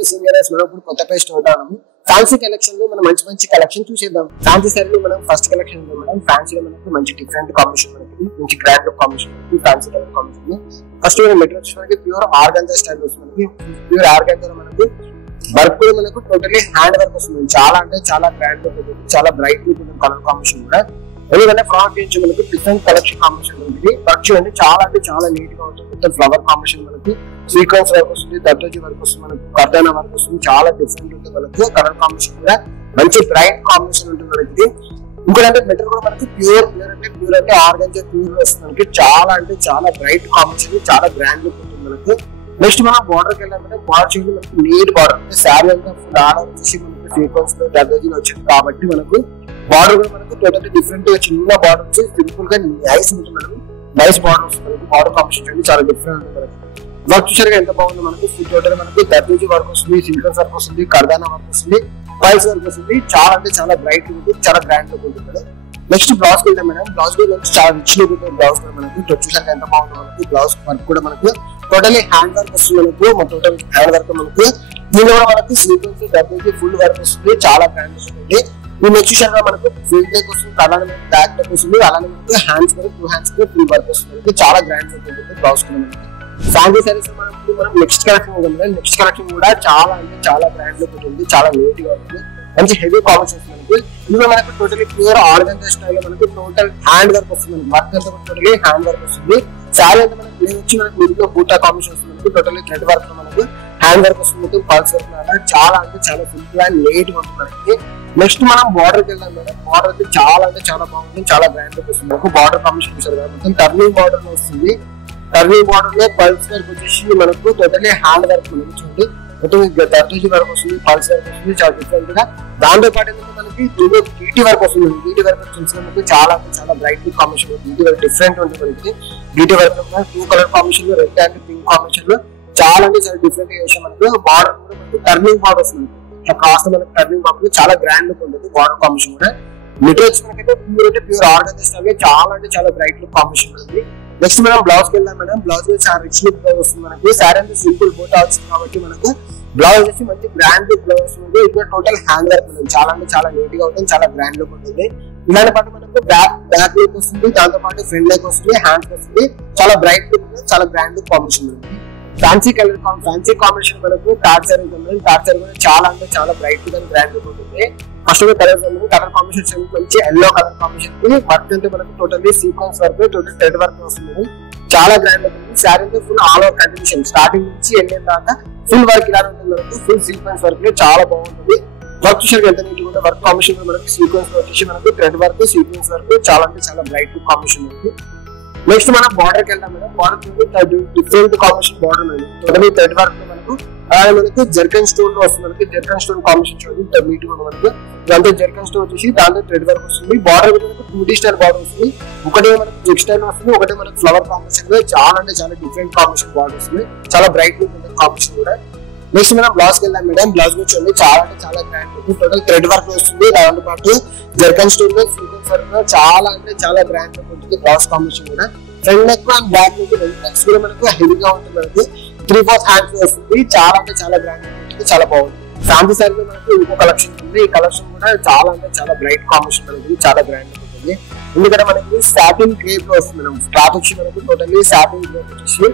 To singers మనం ఇప్పుడు కొత్త పేజ్ ఉంటాము. ఫ్యాన్సీ కలెక్షన్ లో మనం మంచి కలెక్షన్ చూసేద్దాం. ఫ్యాన్సీ సారీ మనం ఫస్ట్ కలెక్షన్ మేడం. ఫ్యాన్సీలో మనకి మంచి డిఫరెంట్ కాంబినేషన్ మనకి మంచి grand look combination fancy colour combination. First మనం మెటీరియల్ మనకి ప్యూర్ ఆర్గాంజా స్టైల్ వస్తుంది. ప్యూర్ ఆర్గాంజా మనకి వర్క్ కూడా మనకు టోటలీ హ్యాండ్ వర్క్ వస్తుంది. చాలా అంటే చాలా గ్రాండ్ లుక్ ఉంటుంది, చాలా బ్రైట్ లుక్ ఉంటుంది కలర్ కాంబినేషన్ కూడా. ఎందుకంటే ఫ్రాంట్ నుంచి మనకి డిఫరెంట్ కలెక్షన్ కాంబినేషన్ ఉంటుంది. వర్క్ చూడండి చాలా అంటే చాలా నీట్ గా ఉంటుంది. మొత్తం ఫ్లవర్ కాంబినేషన్ మనకి సీక్వెన్స్ వర్క్ వస్తుంది, దర్దోజీ వర్క్ వస్తుంది, మనకి కర్దానా వర్క్ వస్తుంది. చాలా డిఫరెంట్ ఉంటుంది మనకి కలర్ కాంబినేషన్ కూడా. మంచి బ్రైట్ కాంబినేషన్ ఉంటుంది మనకి. ఇంకోటంటే మెటీరియల్ కూడా మనకి ప్యూర్ అంటే ఆర్గాంజా ప్యూర్ వస్తుంది మనకి. చాలా అంటే చాలా బ్రైట్ కాంబినేషన్, చాలా గ్రాండ్ లుక్ ఉంటుంది మనకి. నెక్స్ట్ మనం బార్డర్ కి వెళ్ళాలంటే బార్డర్ చూడండి మనకి నీట్ బార్డర్ అంటే శారీ అంతా ఫుల్ ఆర్డర్ వచ్చేసి మనకి సీక్వెన్స్ లో దర్దోజీలో వచ్చింది కాబట్టి మనకు బార్డర్ కూడా మనకి టోటల్ డిఫరెంట్ గా చిన్న బార్డర్ వచ్చి సింపుల్ గా నైస్ ఉంటుంది మనకి. నైస్ బార్డర్ వస్తుంది బార్డర్ కాంబినేషన్ చాలా డిఫరెంట్ ఉంటుంది మనకి. వర్క్ చూసారుగా ఎంత బాగుంది మనకి. టోటల్ మనకి దర్దోజీ వర్క్ వస్తుంది, సీక్వెన్స్ వర్క్ వస్తుంది, కర్దానా వర్క్ వస్తుంది, పైల్స్ వర్క్ వస్తుంది. చాలా అంటే చాలా బ్రైట్ ఉంటుంది, చాలా గ్రాండ్ లుక్ ఉంటుంది. నెక్స్ట్ బ్లౌజ్ వెళ్తాం మేడం. బ్లౌజ్ కూడా చాలా రిచ్ లుక్ ఉంటుంది. బ్లౌజ్ కూడా మనకి చూసాక ఎంత బాగుంది మనకి. బ్లౌజ్ వర్క్ కూడా మనకి టోటలీ హ్యాండ్ వర్క్ వస్తుంది మనకు. టోటల్ హ్యాండ్ వర్క్ మనకి దీనిలో కూడా మనకి సీక్వెన్స్ దర్దోజీ ఫుల్ వర్క్ వస్తుంది, చాలా గ్రాండ్ వస్తుంది. ఈ నెక్స్ట్ చూసాక మనకు ఫీల్డ్ లెక్ వస్తుంది, అలానే మనకి బ్యాక్ లెక్ వస్తుంది, అలానే మనకి హ్యాండ్స్ కూడా 2 హ్యాండ్స్ కూడా ఫుల్ వర్క్ వస్తుంది. చాలా గ్రాండ్ లుక్ ఉంటుంది బ్లౌజ్ కూడా మనకి. ఫ్యాన్సీ సారీస్ మనం నెక్స్ట్ కలెక్షన్ ఉంటుంది. నెక్స్ట్ కలెక్షన్ కూడా చాలా అంటే చాలా గ్రాండ్ లుక్ ఉంటుంది, చాలా నీట్ గా ఉంటుంది. మంచి హెవీ కాంబినేషన్ వస్తుంది మనకి. ఇందులో మనకి టోటలీ ప్యూర్ ఆర్గాంజా స్టైల్ లో మనకి టోటల్ హ్యాండ్ వర్క్ వస్తుంది. వర్క్ అంతా టోటలీ హ్యాండ్ వర్క్ వస్తుంది. శారీ అంతా మనకి వచ్చి మనకి మిడిల్ లో బూటా కాంబినేషన్ వస్తుంది మనకి. టోటలీ థ్రెడ్ వర్క్ లో మనకి హ్యాండ్ వర్క్ వస్తుంది, పల్స్ వర్క్ చాలా అంటే చాలా సింపుల్ అండ్ నీట్ గా ఉంటుంది మనకి. నెక్స్ట్ మనం బార్డర్ కి వెళ్దాం మేడం. బార్డర్ అయితే చాలా అంటే చాలా బాగుంటుంది, చాలా గ్రాండ్ లుక్ వస్తుంది మనకు. బార్డర్ కాంబినేషన్ చూసారు కదా మొత్తం టర్నింగ్ బార్డర్ లో వస్తుంది. టర్నింగ్ బార్డర్ లో పల్స్ వర్క్ వచ్చేసి మనకు టోటలీ హ్యాండ్ వర్క్ మనకి చూడండి మొత్తం దర్దోజీ వర్క్ వస్తుంది, పల్స్ వర్క్ వస్తుంది, చాలా డిఫరెంట్ గా. దాంతో పాటు ఏంటంటే మనకి బీటీ వర్క్ వస్తుంది. బీటీ వర్క్ చూసినప్పుడు చాలా చాలా bright combination BT work different ఉంటుంది మనకి. బీటీ వర్క్ లో 2 కలర్ కాంబినేషన్ లో రెడ్ అండ్ పింక్ కాంబినేషన్ లో చాలా అంటే చాలా డిఫరెంట్ గా చేసాం మనకు. బార్డర్ కూడా మనకి టర్నింగ్ బార్డర్ వస్తుంది. కాస్త మనకి టర్నింగ్ బార్డర్ చాలా గ్రాండ్ లుక్ ఉంటుంది బార్డర్ కాంబినేషన్ కూడా. మెటీరియల్స్ మనకైతే ప్యూర్ ఆర్గాంజా స్టైల్ చాలా అంటే చాలా బ్రైట్ లుక్ కాంబినేషన్ ఉంటుంది. నెక్స్ట్ మనం బ్లౌజ్ కి వెళ్దాం మేడం. బ్లౌజ్ చాలా రిచ్ లుక్ వస్తుంది మనకి. శారీ అంటే సింపుల్ బూటా వచ్చింది కాబట్టి మనకు బ్లౌజ్ వచ్చి మంచి గ్రాండ్ లుక్ బ్లౌజ్ వస్తుంది. ఇక్కడ టోటల్ హ్యాండ్ వర్క్ ఉంటుంది. చాలా అంటే చాలా నీట్ గా ఉంటుంది, చాలా గ్రాండ్ లుక్ ఉంటుంది. ఇలాంటి పాటు మనకు బ్యాక్ లుక్ వస్తుంది, దాంతో పాటు ఫ్రంట్ లెక్ వస్తుంది, హ్యాండ్స్ వస్తుంది. చాలా బ్రైట్ లుక్ ఉంటుంది, చాలా గ్రాండ్ లుక్ కాంబినేషన్ ఉంటుంది. ఫ్యాన్సీ కలర్ ఫ్యాన్సీ కాంబినేషన్ మనకు టార్చ్ సారీ ఉంటుంది. టార్చ్ సారీ కూడా చాలా అంటే చాలా బ్రైట్ గా గ్రాండ్ లుక్ ఉంటుంది. ఫస్ట్ కలర్ కాంబినేషన్ మంచి ఎల్లో కలర్ కాంబినేషన్ వర్క్ అంటే మనకు totally sequence work, total thread work వస్తుంది. చాలా గ్రాండ్ ఉంటుంది. శారీ అంటే full all over continuation starting నుంచి ఎండింగ్ దాకా ఫుల్ వర్క్ ఇలా ఉంటుంది మనకు. ఫుల్ సీక్వెన్స్ వర్క్ చాలా బాగుంటుంది. వర్క్ చూసారు ఎంత నీట్ గా. వర్క్ కాంబినేషన్ మనకి సీక్వెన్స్ వచ్చేసి మనకు థ్రెడ్ వర్క్, సీక్వెన్స్ వర్క్ చాలా అంటే చాలా బ్రైట్ కాంబినేషన్ ఉంది. నెక్స్ట్ మనం బార్డర్ కి వెళ్దాం madam. Border different combination border ఉంది. టోటలీ థ్రెడ్ వర్క్ మనకు అలాగే మనకి జర్కన్ స్టోన్ లో వస్తుంది మనకి. జర్కన్ స్టోన్ కాంబినేషన్ చూడండి నీట్ గా మనకు. దాంతో జర్కన్ స్టోన్ వచ్చేసి దాంతో థ్రెడ్ వర్క్ వస్తుంది. బార్డర్ మనకు 2D స్టైల్ బార్డర్ వస్తుంది. ఒకటే మనకు చెక్ స్టైల్ వస్తుంది, ఒకటే మనకు ఫ్లవర్ కాంబినేషన్ లో చాలా అంటే చాలా డిఫరెంట్ కాంబినేషన్ బార్డర్ వస్తుంది. చాలా బ్రైట్ లుక్ ఉంటుంది కాంబినేషన్ కూడా. నెక్స్ట్ మనం బ్లౌజ్ కి వెళ్దాం మేడం. బ్లౌజ్ చూడండి చాలా అంటే చాలా grand look. Total thread work వస్తుంది, దాంతో పాటు జర్కన్ స్టోన్ లో సీక్వెన్స్ వర్క్ చాలా అంటే చాలా గ్రాండ్ లుక్ ఉంటుంది బ్లౌజ్ కాంబినేషన్ కూడా. Front neck and back neck next కూడా మనకు హెవీగా ఉంటుంది మనకి. 3/4 హ్యాండ్స్ వస్తుంది. చాలా అంటే చాలా గ్రాండ్ ఉంటుంది, చాలా బాగుంది. ఫ్యాన్సీ సారీలో మనకి ఇంకో కలెక్షన్ ఉంది. ఈ కలెక్షన్ కూడా చాలా అంటే చాలా బ్రైట్ కాంబినేషన్ మనకి, చాలా గ్రాండ్ ఉంటుంది. ఎందుకంటే మనకి సాటిన్ క్రేప్ లో వస్తుంది మేడం. క్లాత్ వచ్చి మనకి టోటల్లీ సాటిన్ క్రేప్ వచ్చేసి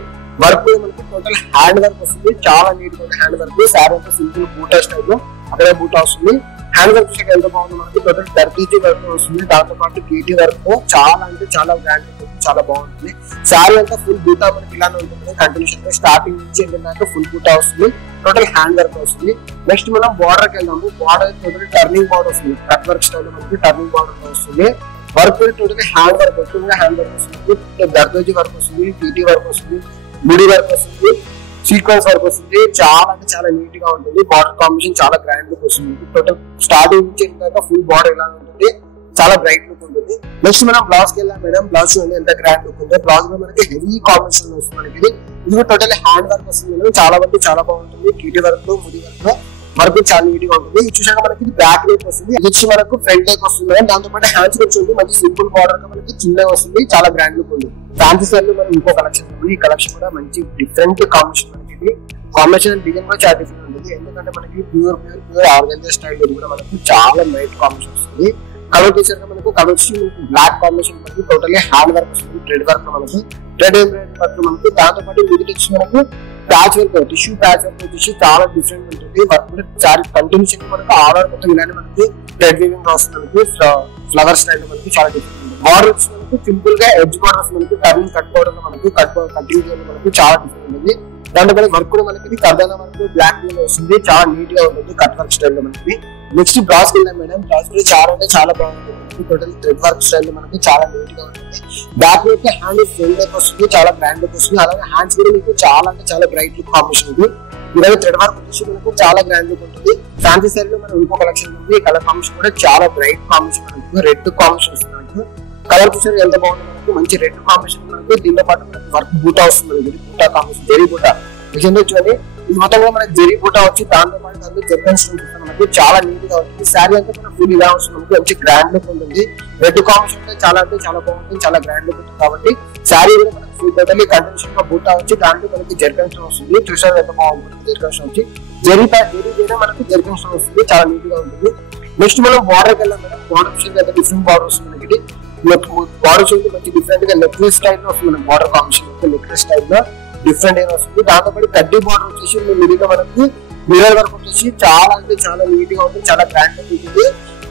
వర్క్ మనకి టోటల్ హ్యాండ్ వర్క్ వస్తుంది. చాలా నీట్ గా హ్యాండ్ వర్క్. శారీ అంటే సింపుల్ బూటా స్టైల్ లో అక్కడే బూటా వస్తుంది. హ్యాండ్ వర్క్ చూసాక ఎంత బాగుంది మనకి. టోటల్ దర్దోజీ వర్క్ వస్తుంది, దాంతో పాటు బీటీ వర్క్ చాలా అంటే చాలా గ్రాండ్ ఉంటుంది, చాలా బాగుంటుంది. శారీ అంతా ఫుల్ బూటా మనకి ఇలానే ఉంటుంది కంటిన్యూషన్ గా. స్టార్టింగ్ నుంచి ఏంటంటే ఫుల్ బూటా వస్తుంది, టోటల్ హ్యాండ్ వర్క్ వస్తుంది. నెక్స్ట్ మనం బార్డర్ కి వెళ్దాము. బార్డర్ టోటల్ టర్నింగ్ బార్డర్ వస్తుంది. కట్ వర్క్ స్టైల్ మనకి టర్నింగ్ బార్డర్ వస్తుంది. Work total hand work hand work వస్తుంది. దర్దోజీ వర్క్ వస్తుంది, బీటీ వర్క్ వస్తుంది, ముడి వర్క్ వస్తుంది, సీక్వెన్స్ వర్క్ వస్తుంది. చాలా అంటే చాలా నీట్ గా ఉంటుంది. బార్డర్ కాంబినేషన్ చాలా గ్రాండ్ లుక్ వస్తుంది. టోటల్ స్టార్టింగ్ నుంచి ఎందాక ఫుల్ బార్డర్ ఇలా ఉంటుంది, చాలా బ్రైట్ లుక్ ఉంటుంది. నెక్స్ట్ మనం బ్లౌజ్ కి వెళ్ళాం మేడం. బ్లౌజ్ చూడండి ఎంత గ్రాండ్ లుక్ ఉందో. బ్లౌజ్ లో మనకి హెవీ కాంబినేషన్ వస్తుంది మనకి. ఇది టోటల్ హ్యాండ్ వర్క్ వస్తుంది మేడం. చాలా మంది చాలా బాగుంటుంది. కీటీ వర్క్ లో ముడి వర్క్ లో వర్క్ చాలా నీట్ గా ఉంటుంది. ఇది చూసాక మనకి బ్యాక్ నెక్ వస్తుంది. ఇది వచ్చి మనకు ఫ్రంట్ నెక్ వస్తుంది మేడం. దాంతో పాటు హ్యాండ్స్ వచ్చి మంచి సింపుల్ బార్డర్ మనకి చిన్నగా వస్తుంది, చాలా గ్రాండ్ లుక్ ఉంది. ఫ్యాన్సీ సారీలో మనం ఇంకో కలెక్షన్ ఉంది. ఈ కలెక్షన్ కూడా మంచి డిఫరెంట్ కాంబినేషన్ మనకి. కాంబినేషన్ డిజైన్ కూడా చాలా డిఫరెంట్ ఉంటుంది. ఉంటుంది, ఎందుకంటే మనకి ప్యూర్ ఆర్గంజా స్టైల్ ఇది కూడా మనకు చాలా లైట్ కాంబినేషన్ వస్తుంది. కలర్ వచ్చేసరికి మనకు కలర్ వచ్చి బ్లాక్ కాంబినేషన్ మనకి టోటల్లీ హ్యాండ్ వర్క్ వస్తుంది, థ్రెడ్ వర్క్ మనకు థ్రెడ్ ఎంబ్రాయిడరీ వర్క్ మనకు. దాంతో పాటు మిడిల్ వచ్చి మనకు patch work tissue patch work వచ్చేసి చాలా డిఫరెంట్ ఉంటుంది. వర్క్ కూడా చాలా కంటిన్యూషన్ మనకు ఆల్ ఓవర్ మొత్తం ఇలానే మనకి థ్రెడ్ వీవింగ్ వస్తుంది, మనకి ఫ్లవర్ స్టైల్ మనకి చాలా డిఫరెంట్ ఉంటుంది. బార్డర్ వచ్చి మనకు సింపుల్ గా ఎడ్జ్ బార్డర్స్ మనకి టర్నింగ్ కట్ బోర్డర్ మనకు కటింగ్ మనకు చాలా డిఫరెంట్ ఉంటుంది. దాంతో పాటు వర్క్ కూడా మనకి కర్దానా వర్క్ బ్లాక్ వస్తుంది, చాలా నీట్ గా ఉంటుంది కట్ వర్క్ స్టైల్ లో మనకి. నెక్స్ట్ బ్లౌజ్ కి వెళ్దాం మేడం. బ్లౌజ్ కూడా చాలా అంటే చాలా బాగుంటుంది, టోటల్ థ్రెడ్ వర్క్ స్టైల్ మనకి చాలా నీట్ గా ఉంటుంది. Back neck hand front neck వస్తుంది, చాలా బ్రాండ్ లుక్ వస్తుంది. అలాగే హ్యాండ్స్ కూడా మీకు చాలా అంటే చాలా బ్రైట్ లుక్ కాంబినేషన్ ఉంది. ఇలాగే థ్రెడ్ వర్క్ వచ్చేసి మనకు చాలా గ్రాండ్ లుక్ ఉంటుంది. ఫ్యాన్సీ సారీ లో మనం ఇంకో కలెక్షన్ ఉంది, కలర్ కాంబినేషన్ కూడా చాలా బ్రైట్ కాంబినేషన్ మనకు రెడ్ కాంబినేషన్ వస్తుంది. మనకు కలర్ చూసారు ఎంత బాగుంది, మనకు మంచి రెడ్ కాంబినేషన్ మనకు. దీంతో పాటు మనకు వర్క్ బూటా వస్తుంది, మనకి బూటా కాంబినేషన్ జెరీ బూటా చూడండి. ఈ మొత్తం కూడా మనకి జెరీ బూటా వచ్చి దాంతో పాటు దాంట్లో జర్కన్ స్టోన్ మనకు చాలా నీట్ గా ఉంటుంది. శారీ అంతా కూడా ఫుల్ ఇలా వస్తుంది, మనకు మంచి గ్రాండ్ లుక్ ఉంటుంది. రెడ్ కాంబినేషన్ అంటే చాలా బాగుంటుంది, చాలా గ్రాండ్ లుక్ ఉంటుంది. కాబట్టి శారీ కూడా మనకు ఫుల్ టోటల్లీ కంటిన్యూషన్ గా బూటా వచ్చి దాంట్లో మనకి జర్కన్ స్టోన్ వస్తుంది. చూసారు ఎంత బాగుంటుంది, జర్కన్ స్టోన్ వచ్చి జెరీ మనకు జర్కన్ స్టోన్ వస్తుంది, చాలా నీట్ గా ఉంటుంది. నెక్స్ట్ మనం బార్డర్ వెళ్ళాం మేడం. బార్డర్ విషయంలో అయితే డిఫరెంట్ బార్డర్ వస్తుంది మనకి. బార్డర్ చూస్తే మంచి డిఫరెంట్ గా నెక్లెస్ స్టైల్ లో వస్తుంది మనకి. బార్డర్ కాంబినేషన్ నెక్లెస్ స్టైల్ లో డిఫరెంట్ ఏం వస్తుంది. దాంతో పాటు కడ్డీ బార్డర్ వచ్చేసి మిడిగా మనకి మిర్రర్ వర్క్ వచ్చేసి చాలా అంటే చాలా నీట్ గా ఉంటుంది, చాలా గ్రాండ్ గా ఉంటుంది.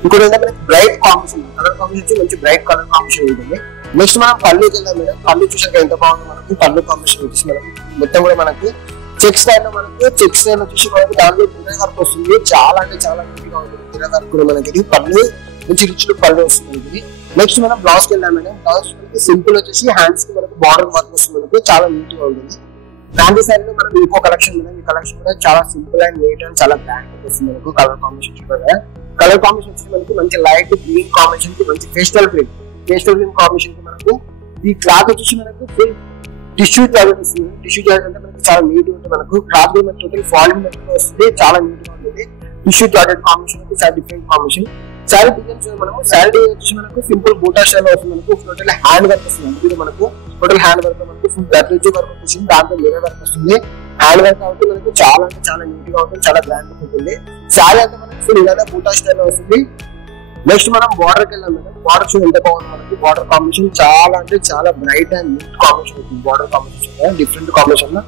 ఇంకోటి ఏంటంటే బ్రైట్ కాంబినేషన్, కలర్ కాంబినేషన్ మంచి బ్రైట్ కలర్ కాంబినేషన్ ఉంటుంది. నెక్స్ట్ మనం పళ్ళుకి వెళ్దాం మేడం. పళ్ళు చూసాక ఎంత బాగుంది మనకి. పళ్ళు కాంబినేషన్ వచ్చేసి మనకి మొత్తం కూడా మనకి చెక్ స్టైల్ లో మనకి చెక్ స్టైల్ వచ్చేసి మనకి దాంట్లో మిర్రర్ వర్క్ వస్తుంది, చాలా అంటే చాలా నీట్ గా ఉంటుంది. మిర్రర్ వర్క్ కూడా మనకి పళ్ళు మంచి రిచ్ లుక్ పళ్ళు వస్తుంది మనకి. నెక్స్ట్ మనం బ్లౌజ్ కి వెళ్దాం మేడం. బ్లౌజ్ మనకి సింపుల్ వచ్చేసి హ్యాండ్స్ కి మనకి బార్డర్ వర్క్ వస్తుంది, మనకి చాలా నీట్ గా ఉంటుంది. ఫ్యాన్సీ సారీలో మనం ఇంకో కలెక్షన్ మేడం. ఈ కలెక్షన్ కూడా చాలా సింపుల్ అండ్ నీట్ అండ్ చాలా గ్రాండ్ వస్తుంది మనకు. కలర్ కాంబినేషన్ చూడాలి, కలర్ కాంబినేషన్ వచ్చి మనకి మంచి లైట్ గ్రీన్ కాంబినేషన్ కి మంచి పేస్టల్ గ్రీన్ కాంబినేషన్ కి మనకు ఈ క్లాత్ వచ్చేసి మనకు ఫుల్ టిష్యూ జాకెట్ వస్తుంది. టిష్యూ జాకెట్ అంటే మనకి చాలా నీట్ ఉంటుంది. మనకు క్లాత్ కూడా మనకి టోటల్ ఫాలింగ్ మెటీరియల్ వస్తుంది, చాలా నీట్ గా ఉంటుంది. టిష్యూ జాకెట్ కాంబినేషన్ అంటే చాలా డిఫరెంట్ కాంబినేషన్. శారీ డిజైన్స్ మనము శారీ డిజైన్ వచ్చి మనకు సింపుల్ బూటా స్టైల్ వస్తుంది, మనకు టోటల్ హ్యాండ్ వర్క్ వస్తుంది. ఇది మనకు టోటల్ హ్యాండ్ వర్క్ మనకు ఫుల్ గట్లెజ్ వర్క్ వస్తుంది, దాంట్లో మిర్రర్ వర్క్ వస్తుంది. హ్యాండ్ వర్క్ కాబట్టి మనకు చాలా అంటే చాలా నీట్ గా ఉంటుంది, చాలా గ్రాండ్ గా ఉంటుంది. శారీ అంతా మనకు ఫుల్ ఇలానే బూటా స్టైల్ వస్తుంది. నెక్స్ట్ మనం బార్డర్ కి వెళ్ళాం మేడం. బార్డర్ చూడండి ఎంత బాగుంది మనకి. బార్డర్ కాంబినేషన్ చాలా అంటే చాలా బ్రైట్ అండ్ నీట్ కాంబినేషన్ ఉంటుంది. బార్డర్ కాంబినేషన్ డిఫరెంట్ కాంబినేషన్ లో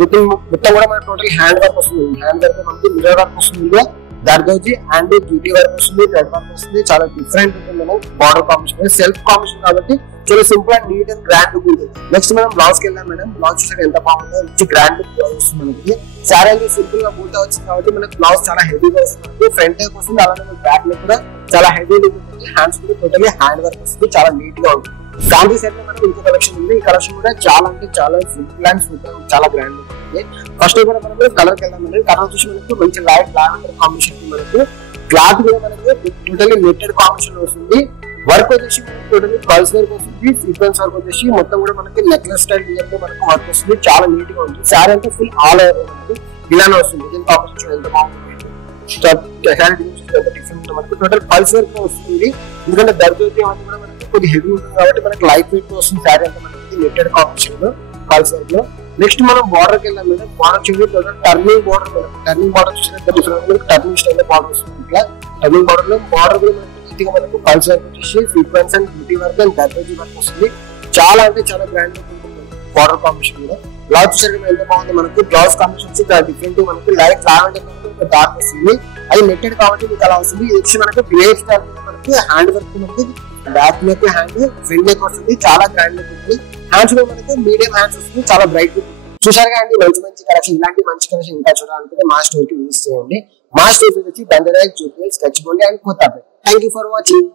మొత్తం కూడా మనకి టోటల్ హ్యాండ్ వర్క్ వస్తుంది. హ్యాండ్ వర్క్ మనకి మిర్రర్ వర్క్ వస్తుంది, దర్గోజీ అండ్ బ్యూటీ వర్క్ వస్తుంది, థ్రెడ్ వర్క్ వస్తుంది, చాలా డిఫరెంట్ ఉంటుంది. మనం బార్డర్ కాంబినేషన్ సెల్ఫ్ కాంబినేషన్ కాబట్టి చాలా simple and neat and grand look ఉంటుంది. నెక్స్ట్ మనం బ్లౌజ్ కి వెళ్ళాం మేడం. బ్లౌజ్ చూసాక ఎంత బాగుందో, మంచి గ్రాండ్ లుక్ బ్లౌజ్ వస్తుంది మనకి. శారీ అనేది సింపుల్ గా బూటా వచ్చింది కాబట్టి మనకి బ్లౌజ్ చాలా హెవీగా వస్తుంది. ఫ్రంట్ నెక్ వస్తుంది, అలాగే బ్యాక్ నెక్ కూడా చాలా హెవీ లుక్ ఉంటుంది. హ్యాండ్స్ కూడా టోటల్లీ హ్యాండ్ వర్క్ వస్తుంది, చాలా నీట్ గా ఉంటుంది. ఫ్యాన్సీ సెట్ లో మనకి ఇంకో కలెక్షన్ ఉంది. ఈ కలెక్షన్ కూడా చాలా అంటే చాలా సింపుల్ అండ్ సూపర్, చాలా గ్రాండ్ లుక్ ఉంటుంది. ఫస్ట్ కూడా మనం కలర్ కి వెళ్దాం. కలర్ వచ్చి మనకి మంచి లైట్ లావెండర్ కాంబినేషన్ మనకి. క్లాత్ కూడా మనకి టోటల్లీ నెట్టెడ్ కాంబినేషన్ వస్తుంది. వర్క్ వచ్చేసి మనకి టోటల్లీ పల్స్ వర్క్ వస్తుంది, సీక్వెన్స్ వర్క్ వచ్చేసి మొత్తం కూడా మనకి నెక్లెస్ స్టైల్ డిజైన్ లో మనకి వర్క్ వస్తుంది, చాలా నీట్ గా ఉంటుంది. శారీ అంతా ఫుల్ ఆల్ ఓవర్ మనకి ఇలానే వస్తుంది. డిజైన్ కాంబినేషన్ ఎంత బాగుంటుంది, డిఫరెంట్ మనకి టోటల్ పల్స్ వర్క్ వస్తుంది. ఎందుకంటే దర్జోతి అవన్నీ కూడా మనకి కొద్దిగా హెవీ ఉంటుంది కాబట్టి మనకి లైట్ వెయిట్ వస్తుంది. శారీ అంతా మనకి నెట్టెడ్ కాంబినేషన్ లో పల్స్ వర్క్ లో. నెక్స్ట్ మనం బార్డర్ కి వెళ్ళాం మేడం. బార్డర్ చూడండి total turning border madam. Turning border చూసినట్టు డిఫరెంట్ టర్నింగ్ స్టైల్ లో బార్డర్ వస్తుంది. ఇట్లా టర్నింగ్ బార్డర్ లో బార్డర్ కూడా మనకి మనకు పల్స్ వర్క్ వచ్చేసి sequence and beauty work and దర్జోతి వర్క్ వస్తుంది, చాలా అంటే చాలా గ్రాండ్ ఉంటుంది బార్డర్ కాంబినేషన్ కూడా. బ్లౌజ్ చూసరికి ఎంత బాగుంది మనకి. బ్లౌజ్ కాంబినేషన్ వచ్చి డిఫరెంట్ మనకి లైట్ లావెండర్ డార్క్ వస్తుంది, అది నెట్టెడ్ కాబట్టి మీకు అలా వస్తుంది. ఇది వచ్చి మనకి గ్రే స్టైల్ మనకి హ్యాండ్ వర్క్ మనకి back neck hand front neck వస్తుంది, చాలా గ్రాండ్ లుక్ ఉంటుంది. హ్యాండ్స్ లో మనకి మీడియం హ్యాండ్స్ వస్తుంది, చాలా బ్రైట్ లుక్. చూసారుగా అండి మంచి కలెక్షన్. ఇలాంటి మంచి కలెక్షన్ ఇంకా చూడాలనుకుంటే మా స్టోర్ కి విజిట్ చేయండి. మా స్టోర్ వచ్చి Banjara Hills, Jubilee Hills, Gachibowli and Kothapeta. Thank you for watching.